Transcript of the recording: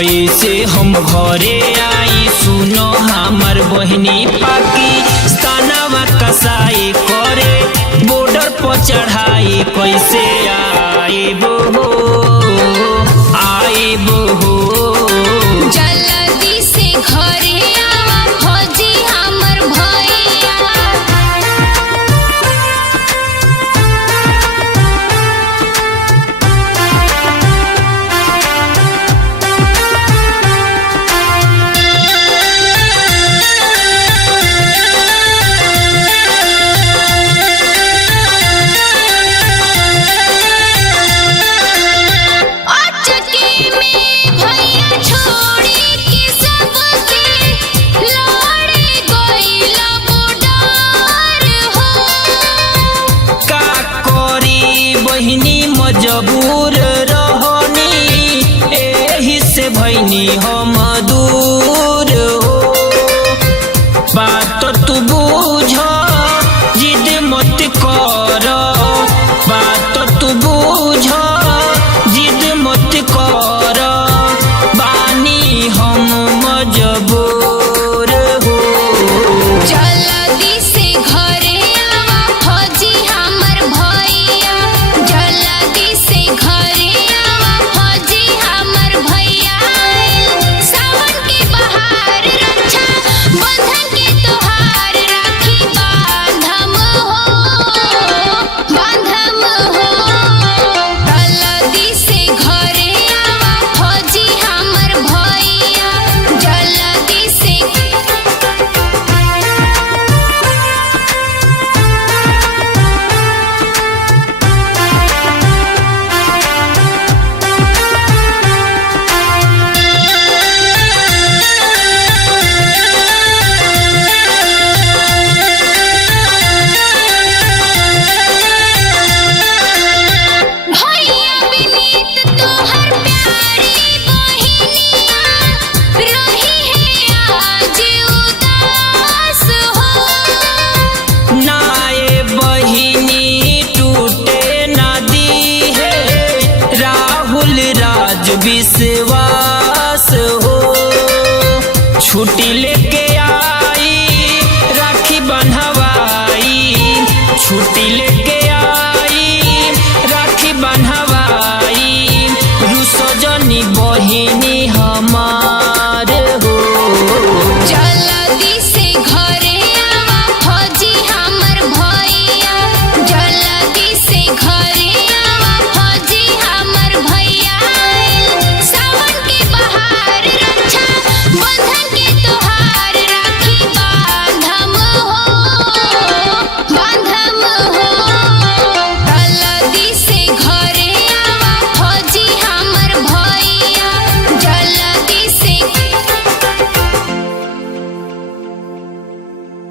कैसे हम घरे आई सुनो हमर बहनी पाकिस्तानवा कसाई करे बॉर्डर पर चढ़ाई कैसे आइबो जल्दी से घरे आवा फौजी हमर भैया। मजबूर रहनी एही से भैनी हम दूर हो। बात तू बुझ जिद मत कर, बात तू बुझ जिद मत कर, बानी हम मजबूर हो। जल्दी से घरे आवा फौजी हमर भैया, जल्दी से घरे आवा फौजी हमर भैया। सावन के बहार रक्षा बंधन के त्योहार राखी बांधम हो। जल्दी से घरे आवा फौजी हमर भैया, जल्दी से। विश्वास हो छुट्टी लेके आई राखी बंधवाई, छुट्टी लेके आई राखी बंधवाई। रुसजनी बहिनी